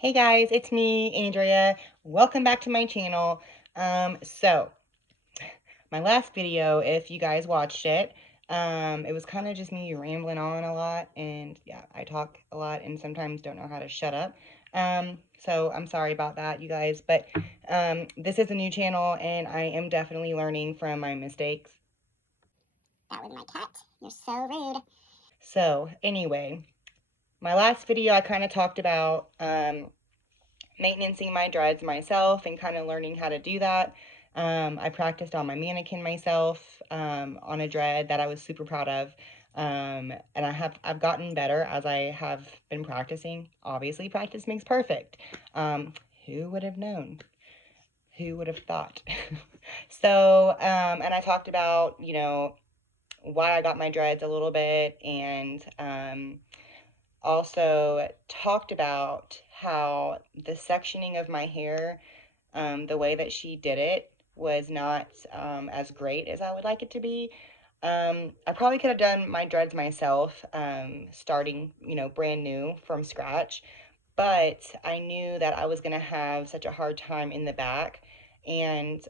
Hey guys, it's me, Andrea. Welcome back to my channel. So my last video, if you guys watched it, it was kind of just me rambling on a lot, and yeah, I talk a lot and sometimes don't know how to shut up. So I'm sorry about that, you guys, but this is a new channel and I am definitely learning from my mistakes. That was my cat. You're so rude. So anyway, my last video I kind of talked about maintaining my dreads myself and kind of learning how to do that. I practiced on my mannequin myself on a dread that I was super proud of. And I've gotten better as I have been practicing. Obviously, practice makes perfect. Who would have known? Who would have thought? So, and I talked about, why I got my dreads a little bit, and also talked about how the sectioning of my hair, the way that she did it, was not as great as I would like it to be. I probably could have done my dreads myself, starting, brand new from scratch, but I knew that I was going to have such a hard time in the back. And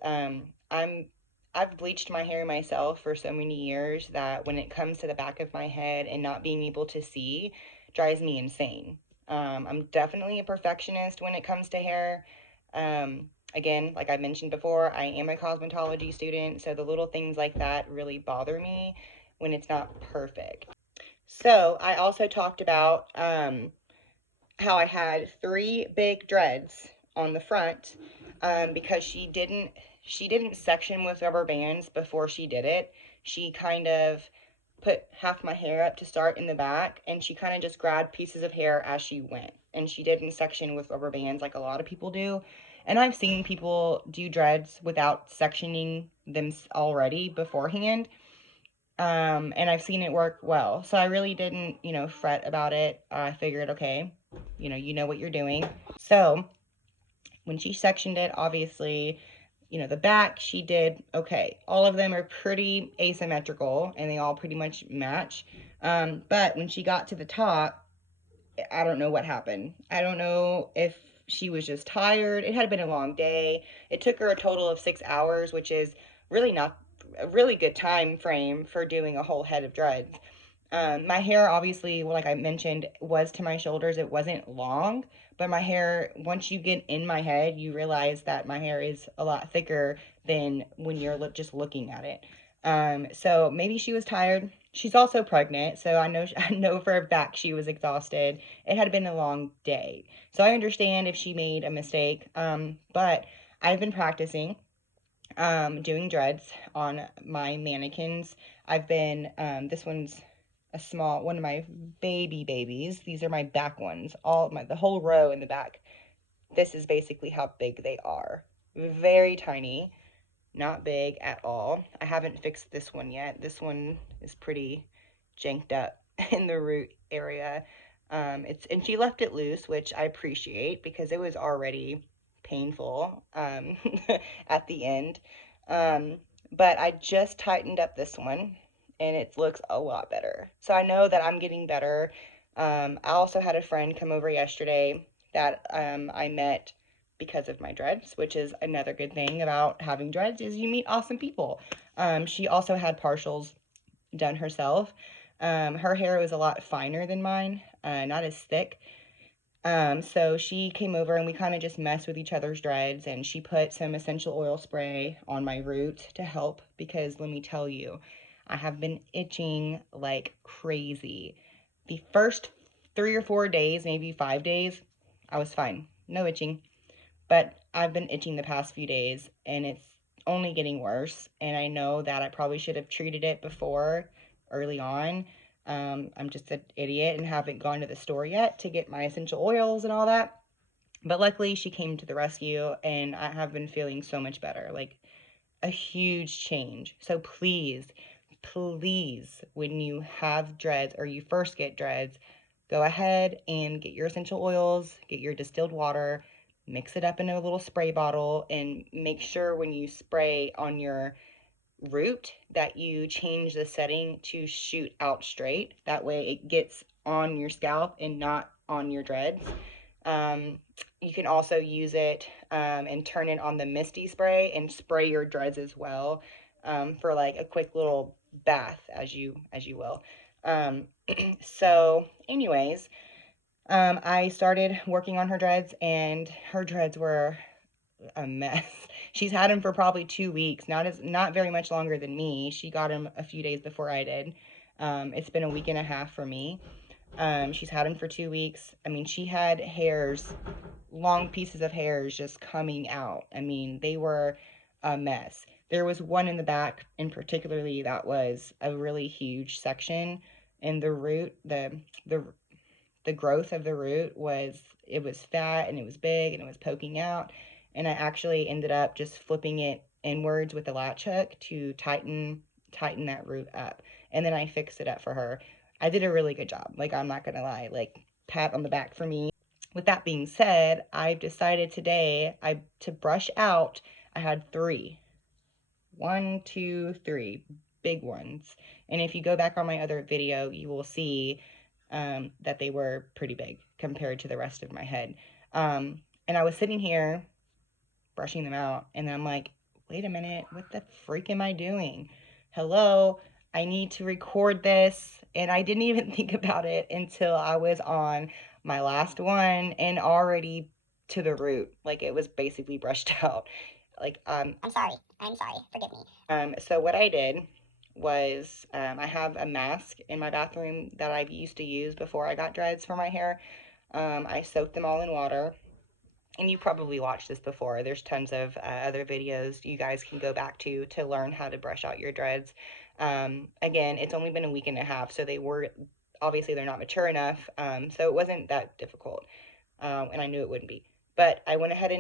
I've bleached my hair myself for so many years that when it comes to the back of my head and not being able to see drives me insane. I'm definitely a perfectionist when it comes to hair. Again, like I mentioned before, I am a cosmetology student, so the little things like that really bother me when it's not perfect. So I also talked about how I had three big dreads on the front, because she didn't section with rubber bands before she did it. She kind of put half my hair up to start in the back, and she kind of just grabbed pieces of hair as she went, and she didn't section with rubber bands like a lot of people do. And I've seen people do dreads without sectioning them already beforehand, and I've seen it work well. So I really didn't, fret about it. I figured, okay, you know what you're doing. So when she sectioned it, obviously, the back, she did okay. All of them are pretty asymmetrical and they all pretty much match. But when she got to the top, I don't know what happened. I don't know if she was just tired. It had been a long day. It took her a total of 6 hours, which is really not a really good time frame for doing a whole head of dreads. My hair, obviously, like I mentioned, was to my shoulders. It wasn't long, but my hair, once you get in my head, you realize that my hair is a lot thicker than when you're just looking at it. So maybe she was tired. She's also pregnant, so I know for a fact she was exhausted. It had been a long day, so I understand if she made a mistake. But I've been practicing doing dreads on my mannequins. I've been this one's a small one of my babies. These are my back ones. The whole row in the back. This is basically how big they are. Very tiny, not big at all. I haven't fixed this one yet. This one is pretty janked up in the root area. And she left it loose, which I appreciate because it was already painful at the end. Um, but I just tightened up this one and it looks a lot better. So I know that I'm getting better. I also had a friend come over yesterday that I met because of my dreads, which is another good thing about having dreads is you meet awesome people. She also had partials done herself. Her hair was a lot finer than mine, not as thick. So she came over and we kind of just messed with each other's dreads, and she put some essential oil spray on my root to help because let me tell you, I have been itching like crazy. The first 3 or 4 days, maybe 5 days, I was fine. No itching. But I've been itching the past few days and it's only getting worse. And I know that I probably should have treated it before early on. I'm just an idiot and haven't gone to the store yet to get my essential oils and all that. But luckily, she came to the rescue and I have been feeling so much better. Like a huge change. So please, when you have dreads or you first get dreads, go ahead and get your essential oils, get your distilled water, mix it up in a little spray bottle, and make sure when you spray on your root that you change the setting to shoot out straight. That way it gets on your scalp and not on your dreads. Um, you can also use it and turn it on the misty spray and spray your dreads as well, for like a quick little bath, as you will. Um, so, anyways, I started working on her dreads, and her dreads were a mess. She's had him for probably 2 weeks, not very much longer than me. She got him a few days before I did. It's been a week and a half for me. She's had him for 2 weeks. I mean, she had hairs, long pieces of hairs just coming out. I mean, they were a mess. There was one in the back in particularly that was a really huge section, and the root, the the growth of the root was, it was fat and it was big and it was poking out, and I actually ended up just flipping it inwards with a latch hook to tighten that root up, and then I fixed it up for her. I did a really good job, like, I'm not gonna lie, like, pat on the back for me. With that being said, I've decided today I to brush out. I had three, one, two, three big ones. And if you go back on my other video, you will see that they were pretty big compared to the rest of my head. And I was sitting here brushing them out, and I'm like, wait a minute, what the freak am I doing? Hello, I need to record this. And I didn't even think about it until I was on my last one and already to the root. Like, it was basically brushed out. Like, I'm sorry. I'm sorry. Forgive me. so what I did was, I have a mask in my bathroom that I used to use before I got dreads for my hair. I soaked them all in water, and you probably watched this before. There's tons of other videos you guys can go back to learn how to brush out your dreads. Again, it's only been a week and a half, so obviously they're not mature enough, so it wasn't that difficult, and I knew it wouldn't be. But I went ahead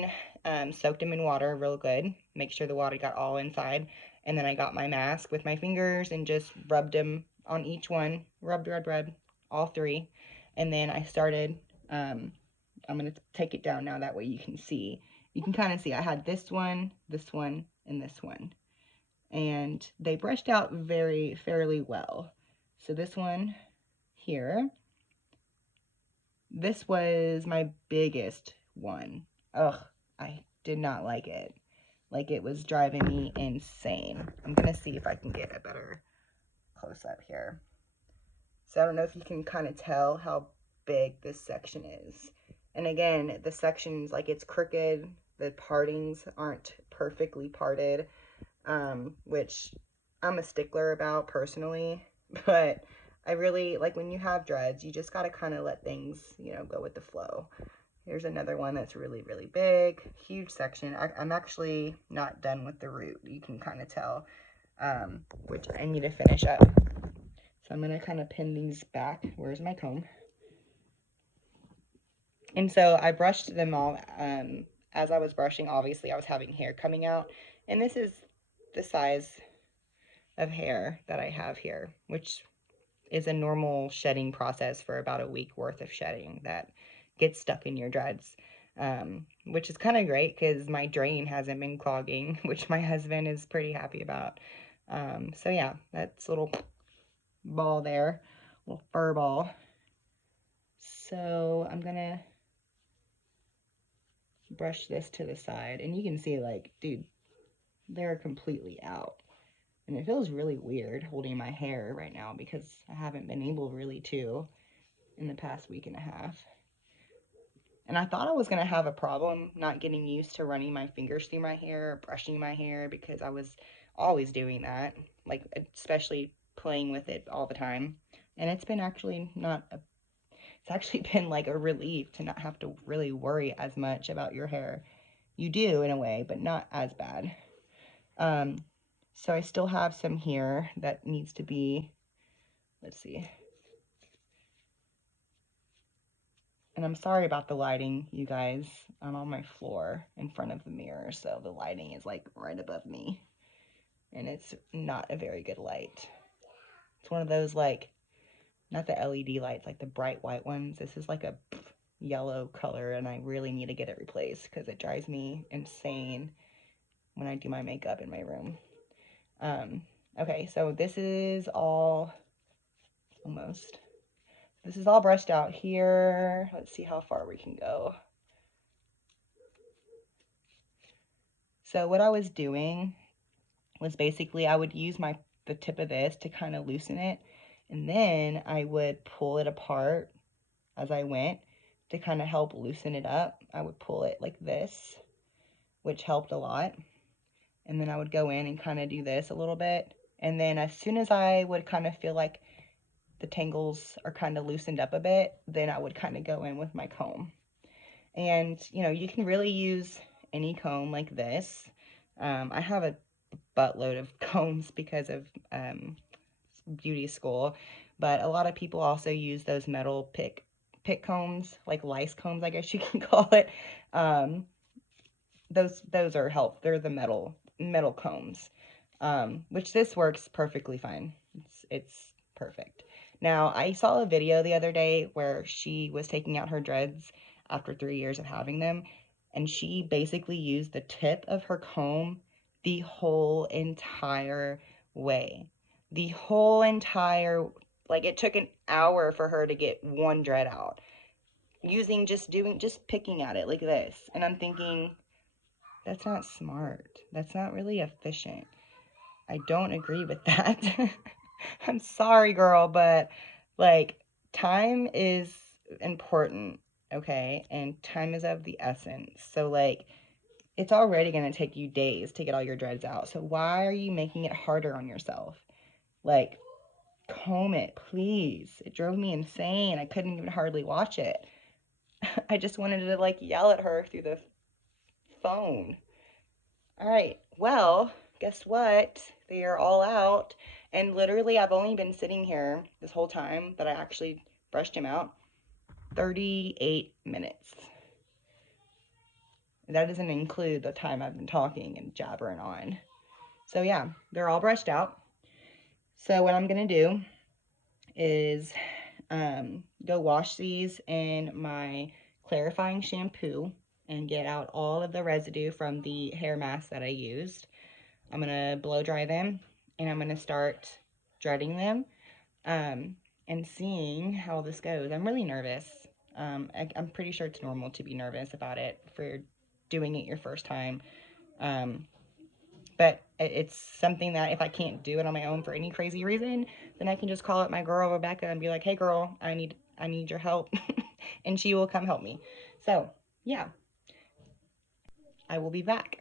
and soaked them in water real good, make sure the water got all inside, and then I got my mask with my fingers and just rubbed them on each one, rubbed, all three, and then I started. I'm gonna take it down now, that way you can see. You can kind of see I had this one, and this one, and they brushed out very fairly well. So this one here, this was my biggest one. Ugh, I did not like it. Like, it was driving me insane. I'm gonna see if I can get a better close up here. So I don't know if you can kind of tell how big this section is. And again, the sections, like, it's crooked. The partings aren't perfectly parted, which I'm a stickler about personally. But I really, like, when you have dreads, you just got to kind of let things, go with the flow. Here's another one that's really, really big, huge section. I'm actually not done with the root. You can kind of tell, which I need to finish up. So I'm going to kind of pin these back. Where's my comb? And so I brushed them all. As I was brushing, obviously I was having hair coming out. And this is the size of hair that I have here, which is a normal shedding process for about a week worth of shedding that gets stuck in your dreads. Which is kind of great because my drain hasn't been clogging, which my husband is pretty happy about. So yeah, that's a little ball there, little fur ball. So I'm gonna brush this to the side, and you can see, like, dude, they're completely out. And it feels really weird holding my hair right now because I haven't been able really to in the past week and a half. And I thought I was going to have a problem not getting used to running my fingers through my hair or brushing my hair, because I was always doing that, like, especially playing with it all the time. And it's been actually not a it's actually been like a relief to not have to really worry as much about your hair. You do in a way, but not as bad. Um, so I still have some here that needs to be, let's see. And I'm sorry about the lighting, you guys. I'm on my floor in front of the mirror, so the lighting is like right above me. And it's not a very good light. It's one of those, like, not the LED lights, like the bright white ones. This is like a yellow color, and I really need to get it replaced because it drives me insane when I do my makeup in my room. Okay, so this is all almost this is all brushed out here. Let's see how far we can go. So what I was doing was basically I would use the tip of this to kind of loosen it, and then I would pull it apart as I went to kind of help loosen it up. I would pull it like this, which helped a lot. And then I would go in and kind of do this a little bit. And then as soon as I would kind of feel like the tangles are kind of loosened up a bit, then I would kind of go in with my comb. And you can really use any comb like this. I have a buttload of combs because of beauty school, but a lot of people also use those metal pick combs, like lice combs, I guess you can call it. Um, those are they're the metal combs, which this works perfectly fine. It's perfect. Now, I saw a video the other day where she was taking out her dreads after 3 years of having them, and she basically used the tip of her comb the whole entire way. The whole entire, like, it took an hour for her to get one dread out using just picking at it like this. And I'm thinking, that's not smart. That's not really efficient. I don't agree with that. I'm sorry, girl, but like, time is important, okay? And time is of the essence. So, like, it's already going to take you days to get all your dreads out. So, why are you making it harder on yourself? Like, comb it, please. It drove me insane. I couldn't even hardly watch it. I just wanted to, like, yell at her through the phone. All right, well, guess what? They are all out. And literally, I've only been sitting here this whole time that I actually brushed him out 38 minutes. That doesn't include the time I've been talking and jabbering on. So, yeah, they're all brushed out. So, what I'm going to do is go wash these in my clarifying shampoo and get out all of the residue from the hair mask that I used. I'm going to blow dry them and I'm going to start dreading them and seeing how this goes. I'm really nervous. I'm pretty sure it's normal to be nervous about it for doing it your first time. But it's something that if I can't do it on my own for any crazy reason, then I can just call up my girl Rebecca and be like, "Hey girl, I need your help." And she will come help me. So, yeah, I will be back.